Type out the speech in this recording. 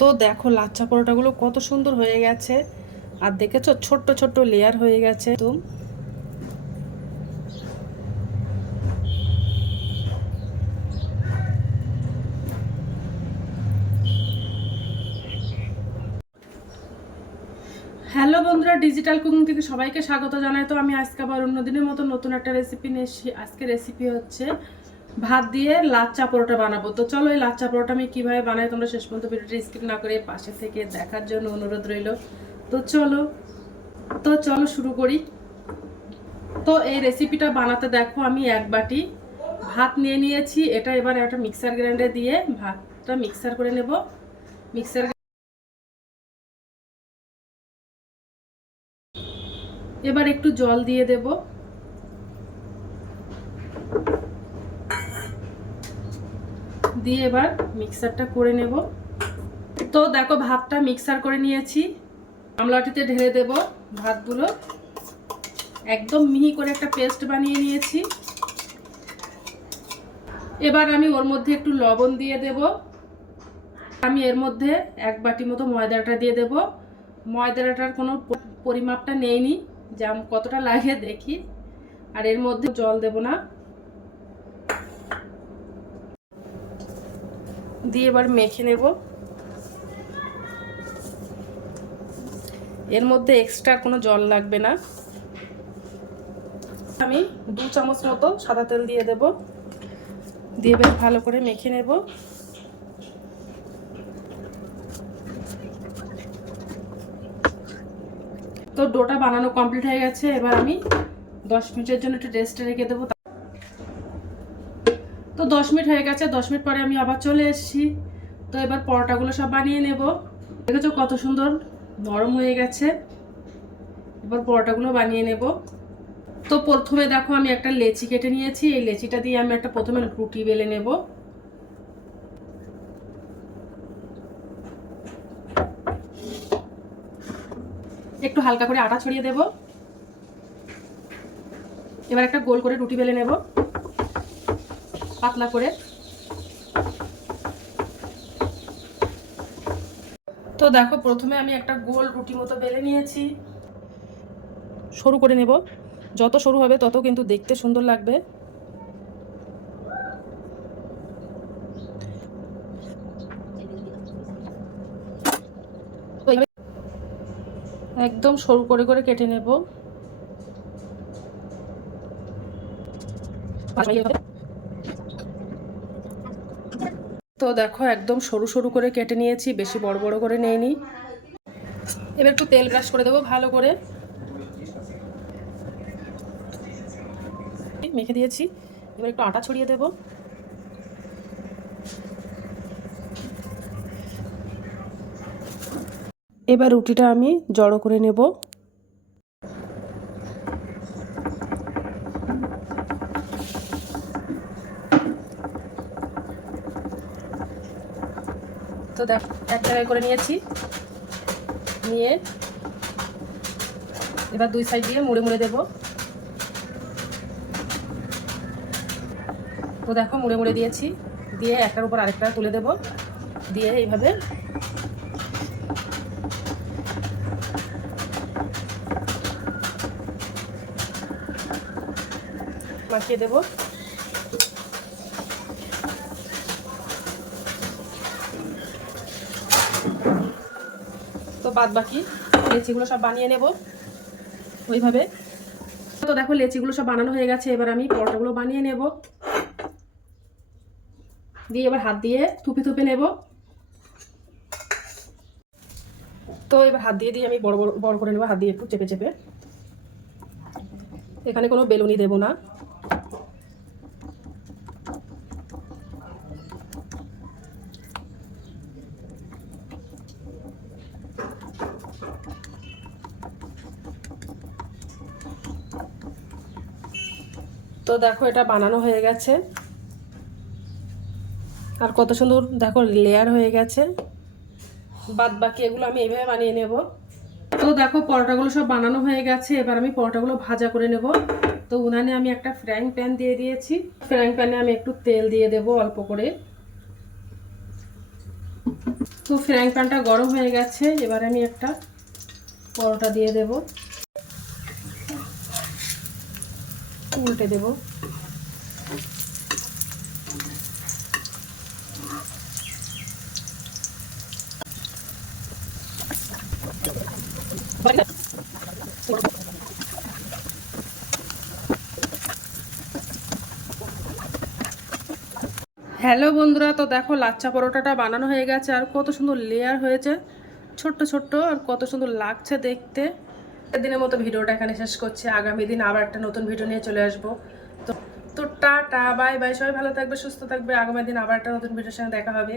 তো দেখো লাচ্ছা পরোটাগুলো কত সুন্দর হয়ে গেছে, আর দেখেছো ছোট্ট ছোট্ট লেয়ার হয়ে গেছে। তো হ্যালো বন্ধুরা, ডিজিটাল কুকিং থেকে সবাইকে স্বাগত জানাই। তো আমি আজকে আবার অন্যদিনের মতো নতুন একটা রেসিপি নিয়ে এসেছি। আজকে রেসিপি হচ্ছে ভাত দিয়ে লাচ্ছা পরোটা বানাবো। তো চলো এই লাচ্ছা পরোটা আমি কীভাবে বানাই তোমরা শেষ পর্যন্ত ভিডিওটি স্কিপ না করে পাশে থেকে দেখার জন্য অনুরোধ রইল। তো চলো শুরু করি। তো এই রেসিপিটা বানাতে দেখো আমি এক বাটি ভাত নিয়ে নিয়েছি। এটা এবার একটা মিক্সার গ্রাইন্ডারে দিয়ে ভাতটা মিক্সার করে নেব। মিক্সার এবার একটু জল দিয়ে দেব। দিয়ে এবার মিক্সারটা করে নেব। তো দেখো ভাতটা মিক্সার করে নিয়েছি, গামলাটিতে ঢেলে দেব ভাতগুলো। একদম মিহি করে একটা পেস্ট বানিয়ে নিয়েছি। এবার আমি ওর মধ্যে একটু লবণ দিয়ে দেব। আমি এর মধ্যে এক বাটি মতো ময়দাটা দিয়ে দেব। ময়দাটার কোনো পরিমাপটা নেইনি, যেমন কতটা লাগে দেখি। আর এর মধ্যে জল দেব না, দিয়ে এবার মেখে নেব। এর মধ্যে এক্সট্রা কোনো জল লাগবে না। আমি 2 চামচ মতো সাদা তেল দিয়ে দেব। দিয়ে বেশ ভালো করে মেখে নেব। তো ডোটা বানানো কমপ্লিট হয়ে গেছে। এবার আমি 10 মিনিটের জন্য একটু রেস্টে রেখে দেবো। তো 10 মিনিট হয়ে গেছে। 10 মিনিট পরে আমি আবার চলে এসেছি। তো এবার পরোটাগুলো সব বানিয়ে নেব। দেখেছো কত সুন্দর নরম হয়ে গেছে। এবার পরোটাগুলো বানিয়ে নেব। তো প্রথমে দেখো আমি একটা লেচি কেটে নিয়েছি। এই লেচিটা দিয়ে আমি একটা প্রথমে রুটি বেলে নেব। একটু হালকা করে আটা ছড়িয়ে দেব। এবার একটা গোল করে রুটি বেলে নেব, পাতলা করে। তো দেখো প্রথমে আমি একটা গোল রুটি মতো বেলে নিয়েছি। সরু করে নেব। যত সরু হবে তত কিন্তু দেখতে সুন্দর লাগবে। একদম সরু করে করে কেটে নেব। তো দেখো একদম সরু সরু করে কেটে নিয়েছি, বেশি বড় বড় করে নেইনি। এবার একটু তেল ব্রাশ করে দেবো ভালো করে। মেখে দিয়েছি। এবার একটু আটা ছড়িয়ে দেব। এবার রুটিটা আমি জড়ো করে নেব। তো দেখ এক জায়গায় করে নিয়েছি। নিয়ে এবার দুই সাইড দিয়ে মুড়ে মুড়ে দেব। তো দেখো মুড়ে মুড়ে দিয়েছি। দিয়ে একটার উপর আরেকটা তুলে দেব। দিয়ে এইভাবে মাখিয়ে দেব। তো বাদ বাকি লেচিগুলো সব বানিয়ে নেব ওইভাবে। তো দেখো লেচিগুলো সব বানানো হয়ে গেছে। এবার আমি পরোটাগুলো বানিয়ে নেব। দিয়ে এবার হাত দিয়ে থুপে থুপে নেব। তো এবার হাত দিয়ে আমি বড় বড় বড় করে নেব। হাত দিয়ে একটু চেপে চেপে। এখানে কোনো বেলুনি দেব না। তো দেখো এটা বানানো হয়ে গেছে। আর কত সুন্দর দেখো লেয়ার হয়ে গেছে। বাদ বাকি এগুলো আমি এইভাবে বানিয়ে নেব। তো দেখো পরোটাগুলো সব বানানো হয়ে গেছে। এবার আমি পরোটাগুলো ভাজা করে নেব। তো উনানে আমি একটা ফ্রাইং প্যান দিয়ে দিয়েছি। ফ্রাইং প্যানে আমি একটু তেল দিয়ে দেব অল্প করে। তো ফ্রাইং প্যানটা গরম হয়ে গেছে, এবার আমি একটা পরোটা দিয়ে দেব, উল্টে দেব। হ্যালো বন্ধুরা, তো দেখো লাচ্চা পরোটাটা বানানো হয়ে গেছে, আর কত সুন্দর লেয়ার হয়েছে, ছোট্ট ছোট্ট, আর কত সুন্দর লাগছে দেখতে। দিনের মতো ভিডিওটা এখানে শেষ করছি, আগামী দিন আবার একটা নতুন ভিডিও নিয়ে চলে আসবো। তো তো টাটা বাই বাই, সবাই ভালো থাকবে, সুস্থ থাকবে, আগামী দিন আবার একটা নতুন ভিডিওর সঙ্গে দেখা হবে।